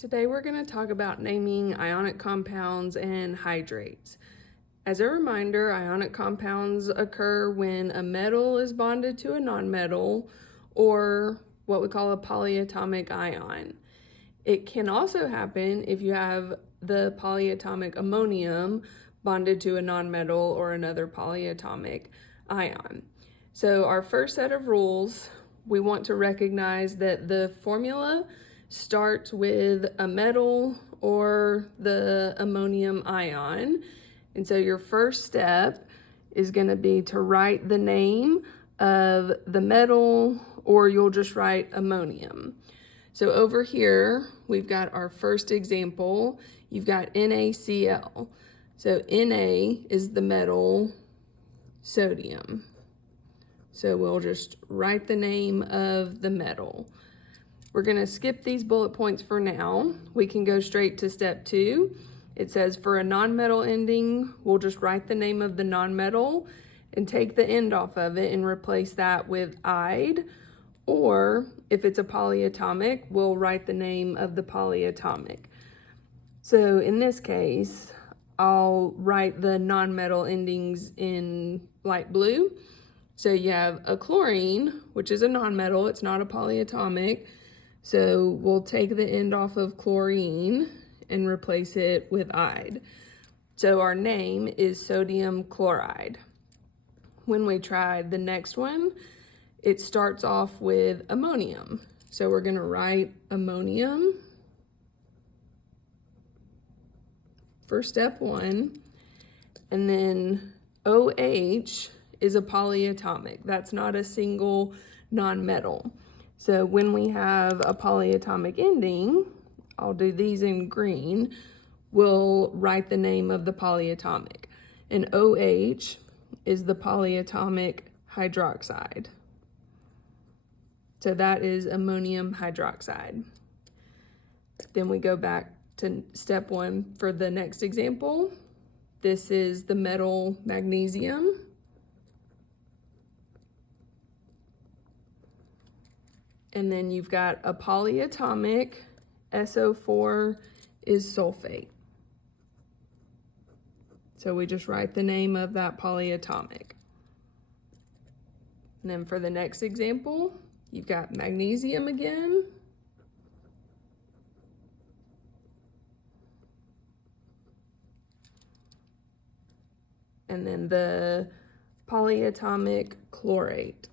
Today we're going to talk about naming ionic compounds and hydrates. As a reminder, ionic compounds occur when a metal is bonded to a nonmetal, or what we call a polyatomic ion. It can also happen if you have the polyatomic ammonium bonded to a nonmetal or another polyatomic ion. So our first set of rules, we want to recognize that the formula starts with a metal or the ammonium ion. And so your first step is going to be to write the name of the metal, or you'll just write ammonium. So over here, we've got our first example. You've got NaCl. So Na is the metal sodium. So we'll just write the name of the metal. We're going to skip these bullet points for now. We can go straight to step 2. It says for a nonmetal ending, we'll just write the name of the nonmetal and take the end off of it and replace that with "ide." Or if it's a polyatomic, we'll write the name of the polyatomic. So in this case, I'll write the nonmetal endings in light blue. So you have a chlorine, which is a nonmetal, it's not a polyatomic. So we'll take the end off of chlorine and replace it with "ide." So our name is sodium chloride. When we try the next one, it starts off with ammonium. So we're going to write ammonium for step 1. And then OH is a polyatomic. That's not a single nonmetal. So when we have a polyatomic ending, I'll do these in green, we'll write the name of the polyatomic. And OH is the polyatomic hydroxide. So that is ammonium hydroxide. Then we go back to step 1 for the next example. This is the metal magnesium. And then you've got a polyatomic, SO4 is sulfate. So we just write the name of that polyatomic. And then for the next example, you've got magnesium again. And then the polyatomic chlorate.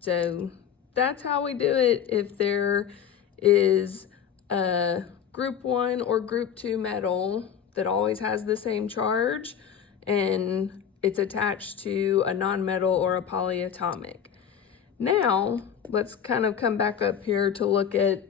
So that's how we do it if there is a group 1 or group 2 metal that always has the same charge and it's attached to a nonmetal or a polyatomic. Now, let's kind of come back up here to look at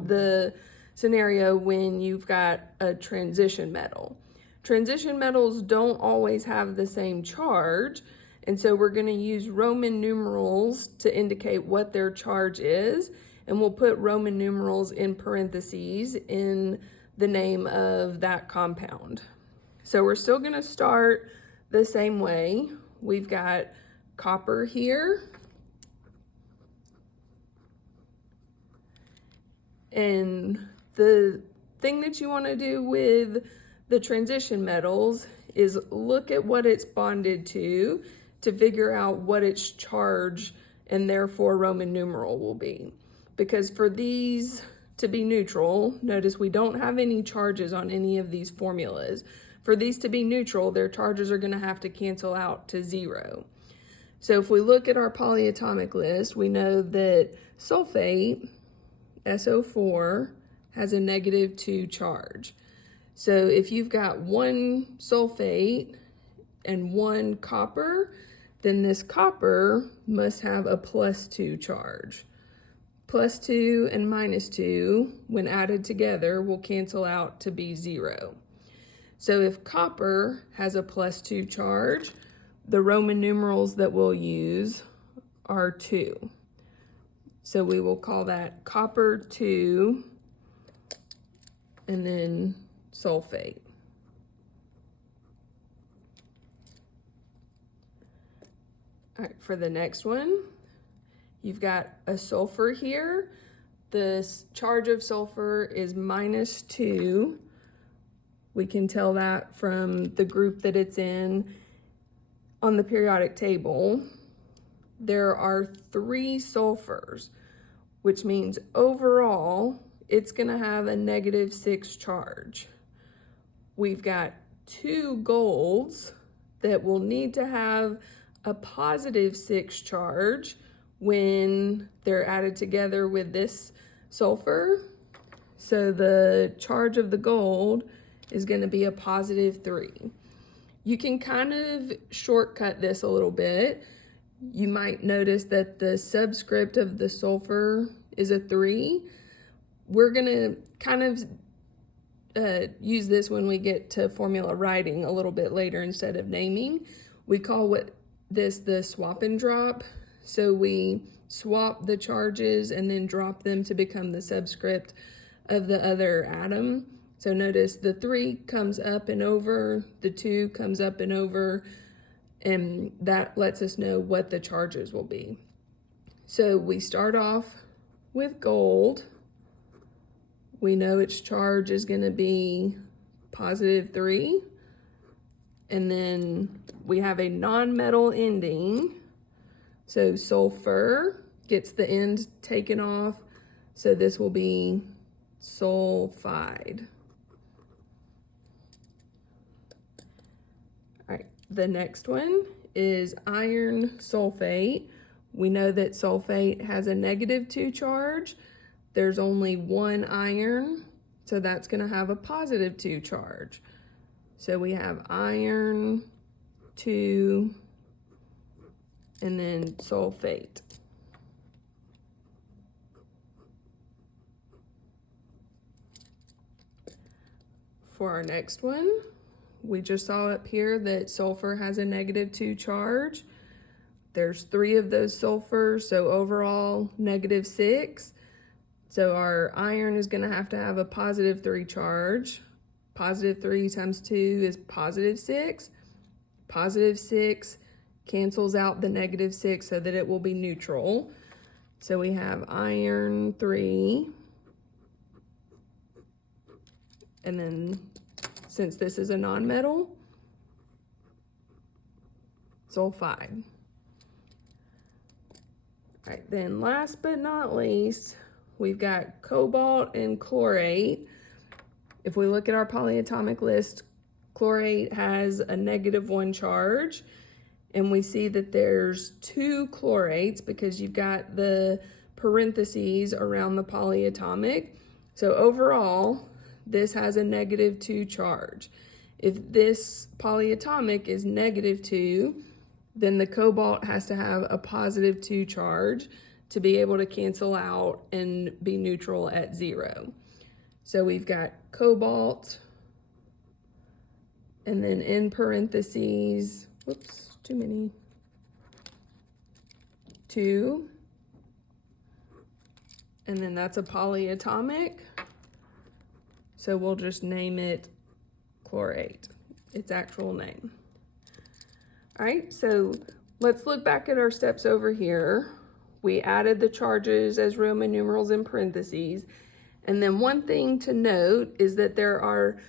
the scenario when you've got a transition metal. Transition metals don't always have the same charge, and so we're going to use Roman numerals to indicate what their charge is, and we'll put Roman numerals in parentheses in the name of that compound. So we're still going to start the same way. We've got copper here. And the thing that you want to do with the transition metals is look at what it's bonded to figure out what its charge and therefore Roman numeral will be. Because for these to be neutral, notice we don't have any charges on any of these formulas. For these to be neutral, their charges are going to have to cancel out to 0. So if we look at our polyatomic list, we know that sulfate, SO4, has a -2 charge. So if you've got 1 sulfate and 1 copper, then this copper must have a +2 charge. +2 and -2, when added together, will cancel out to be 0. So if copper has a +2 charge, the Roman numerals that we'll use are 2. So we will call that copper 2 and then sulfate. All right, for the next one, You've got a sulfur here. The charge of sulfur is -2. We can tell that from the group that it's in on the periodic table. There are 3 sulfurs, which means overall it's going to have a -6 charge. We've got 2 golds that will need to have a +6 charge when they're added together with this sulfur. So the charge of the gold is going to be a +3. You can kind of shortcut this a little bit. You might notice that the subscript of the sulfur is a 3. We're going to kind of use this when we get to formula writing a little bit later instead of naming. We call this the swap and drop. So we swap the charges and then drop them to become the subscript of the other atom. So notice the 3 comes up and over, the 2 comes up and over, and that lets us know what the charges will be. So we start off with gold. We know its charge is going to be +3. And then we have a non-metal ending. So sulfur gets the end taken off. So this will be sulfide. All right, the next one is iron sulfate. We know that sulfate has a -2 charge. There's only 1 iron, so that's going to have a +2 charge. So we have iron, 2, and then sulfate. For our next one, we just saw up here that sulfur has a -2 charge. There's 3 of those sulfurs, so overall -6. So our iron is going to have a +3 charge. +3 times 2 is +6. +6 cancels out the -6 so that it will be neutral. So we have iron 3. And then since this is a nonmetal, sulfide. All right, then last but not least, we've got cobalt and chlorate. If we look at our polyatomic list, chlorate has a -1 charge, and we see that there's 2 chlorates because you've got the parentheses around the polyatomic. So overall, this has a -2 charge. If this polyatomic is -2, then the cobalt has to have a +2 charge to be able to cancel out and be neutral at 0. So we've got cobalt, and then in parentheses, whoops, too many, 2, and then that's a polyatomic. So we'll just name it chlorate, its actual name. All right, so let's look back at our steps over here. We added the charges as Roman numerals in parentheses. And then one thing to note is that there are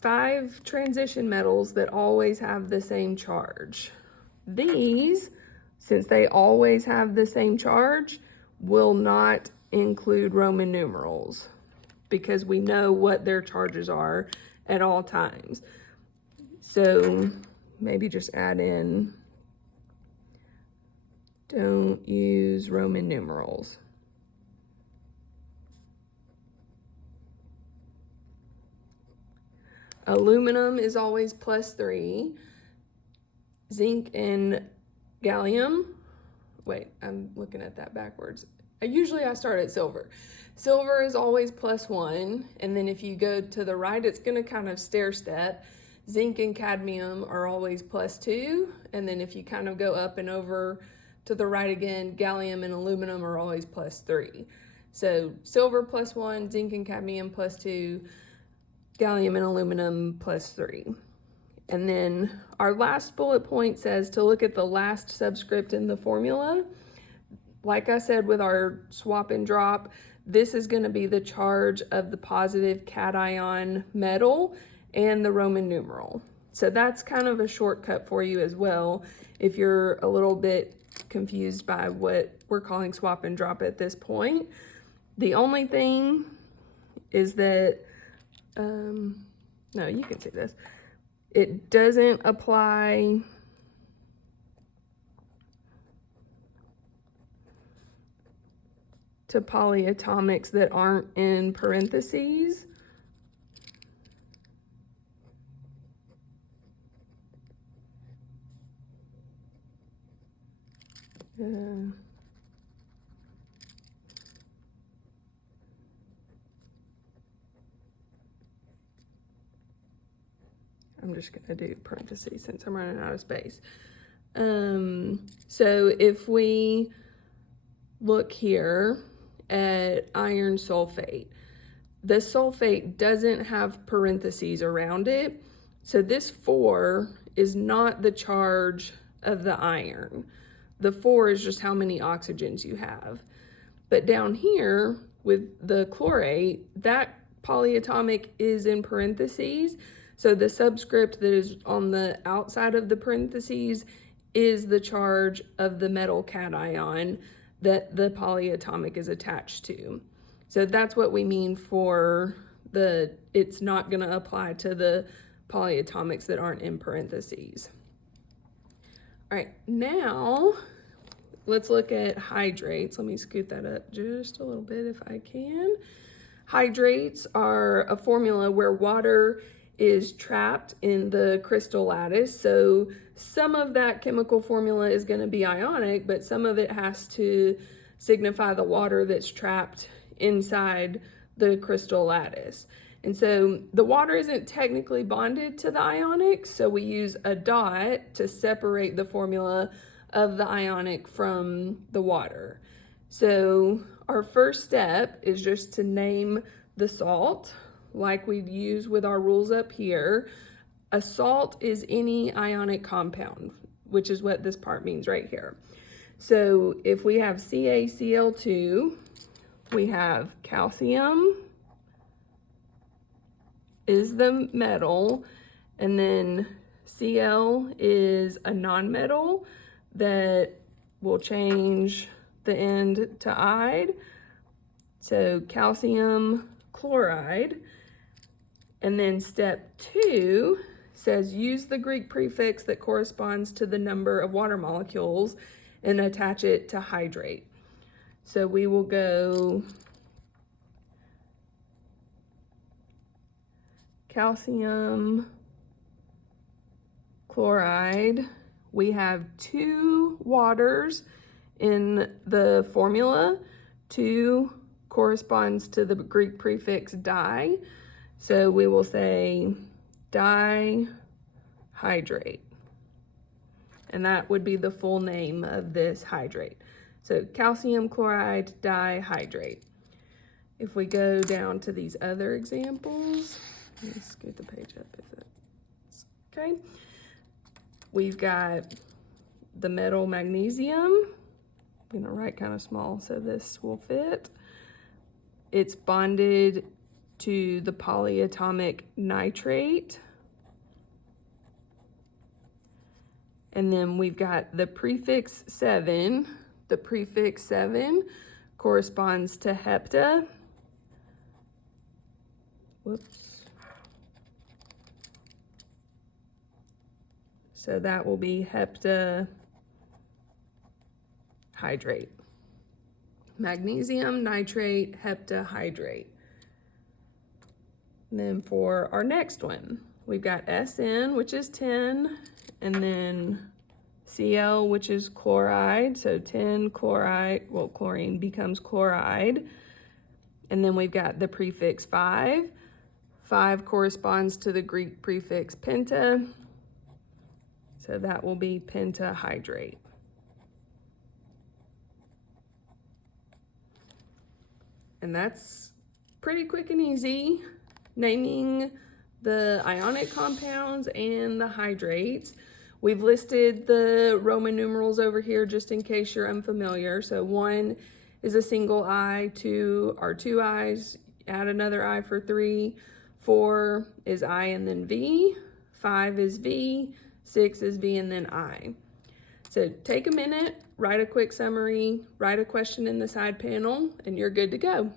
5 transition metals that always have the same charge. These, since they always have the same charge, will not include Roman numerals because we know what their charges are at all times. So maybe just add in, don't use Roman numerals. Aluminum is always +3. Zinc and gallium, wait, I'm looking at that backwards. Usually I start at silver. Silver is always +1, and then if you go to the right, it's gonna kind of stair step. Zinc and cadmium are always +2, and then if you kind of go up and over to the right again, gallium and aluminum are always +3. So silver +1, zinc and cadmium +2, gallium and aluminum +3. And then our last bullet point says to look at the last subscript in the formula. like I said with our swap and drop, this is going to be the charge of the positive cation metal and the Roman numeral. So that's kind of a shortcut for you as well if you're a little bit confused by what we're calling swap and drop at this point. The only thing is that, no, you can see this. It doesn't apply to polyatomics that aren't in parentheses. I'm just gonna do parentheses since I'm running out of space. So if we look here at iron sulfate, the sulfate doesn't have parentheses around it. So this 4 is not the charge of the iron. The 4 is just how many oxygens you have. But down here with the chlorate, that polyatomic is in parentheses. So the subscript that is on the outside of the parentheses is the charge of the metal cation that the polyatomic is attached to. So that's what we mean for it's not going to apply to the polyatomics that aren't in parentheses. All right, now let's look at hydrates. Let me scoot that up just a little bit if I can. Hydrates are a formula where water is trapped in the crystal lattice. So some of that chemical formula is going to be ionic, but some of it has to signify the water that's trapped inside the crystal lattice. And so the water isn't technically bonded to the ionic, so we use a dot to separate the formula of the ionic from the water. So our first step is just to name the salt, like we'd use with our rules up here. A salt is any ionic compound, which is what this part means right here. So if we have CaCl2, we have calcium is the metal, and then Cl is a nonmetal that will change the end to ide. So calcium chloride. And then step 2 says use the Greek prefix that corresponds to the number of water molecules and attach it to hydrate. So we will go calcium chloride. We have 2 waters in the formula. 2 corresponds to the Greek prefix di. So we will say dihydrate. And that would be the full name of this hydrate. So calcium chloride dihydrate. If we go down to these other examples, let me scoot the page up if it's okay. We've got the metal magnesium. I'm gonna write kind of small so this will fit. It's bonded to the polyatomic nitrate. And then we've got the prefix 7. The prefix 7 corresponds to hepta. Whoops. So that will be heptahydrate. Magnesium nitrate heptahydrate. And then for our next one, we've got SN, which is 10, and then Cl, which is chloride. So 10 chloride, well, chlorine becomes chloride. And then we've got the prefix 5. 5 corresponds to the Greek prefix penta. So that will be pentahydrate. And that's pretty quick and easy, naming the ionic compounds and the hydrates. We've listed the Roman numerals over here just in case you're unfamiliar. So 1 is a single I, 2 are 2 I's, add another I for 3, 4 is I and then V, 5 is V, 6 is V and then I. So take a minute, write a quick summary, write a question in the side panel, and you're good to go.